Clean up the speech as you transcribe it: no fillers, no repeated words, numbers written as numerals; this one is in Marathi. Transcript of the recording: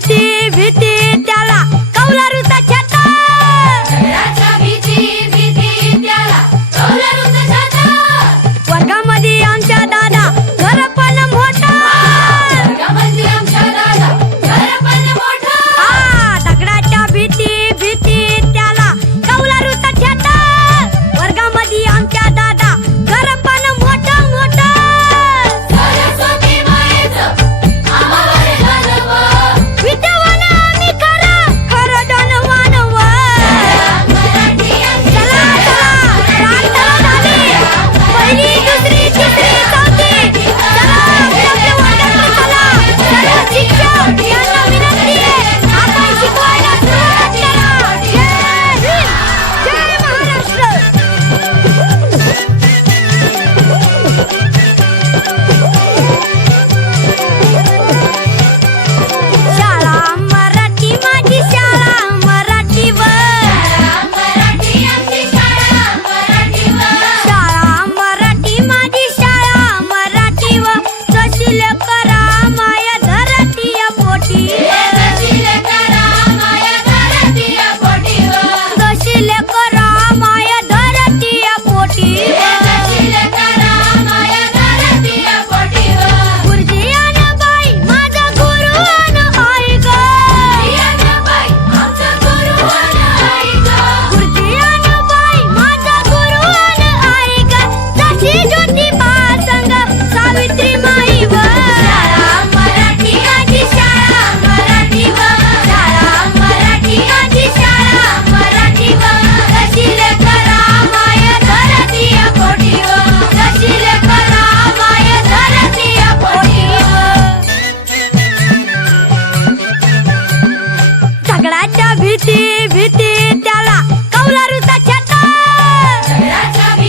भीती भीती त्याला कौलारूचा छाता. झगड्याच्या भीती भीती त्याला कौलारूचा छाता. वर्गामध्ये आमच्या दादा घर पण मोठा. वर्गामध्ये आमच्या दादा घर पण मोठा. दगडाच्या भीती भीती त्याला कौलारूचा छाता. वर्गामध्ये आमच्या दादा घर पण मोठा मोठा. सरस्वती मायेचं आम्हावर गाणं. विद्यावान आम्ही खरं खरं धनवान व. मराठी आमची चला चला प्रार्थना झाली. पहिली दुसरी तिसरी चौथी. चला आपल्या वर्गात चला. सर्व शिक्षक यांना विनंती आहे, आपण शिकवायला सुरुवात करा. जय हिंद, जय महाराष्ट्र. शाळा मराठी माझी शाळा मराठीवर. मराठी आमची शाळा मराठीवर. शाळा मराठी माझी शाळा मराठीवर. जशी लेकरा माया धरतीया पोटी. जशी लेकरा माया धरतीया पोटीवर. जशी लेकरा माया धरतीया पोटी. जशी लेकरा माया धरतीया पोटीवर. गुरुजी अन बाई माझा गुरु अन आई ग. बाई आमचा गुरु अन आई ग. गुरुजी अन बाई माझा गुरु अन आई ग. जशी ज्योतिबा संग सावित्री माई व. शाळा मराठी आमची शाळा मराठीवर. शाळा मराठी आमची शाळा मराठीवर. जशी लेकरा माया धरतीया पोटीवर. जशी लेकरा माया धरतीया पोटीवर. झगडाच्या भीती भीती त्याला कौलारूचा छाता. झगड्याच्या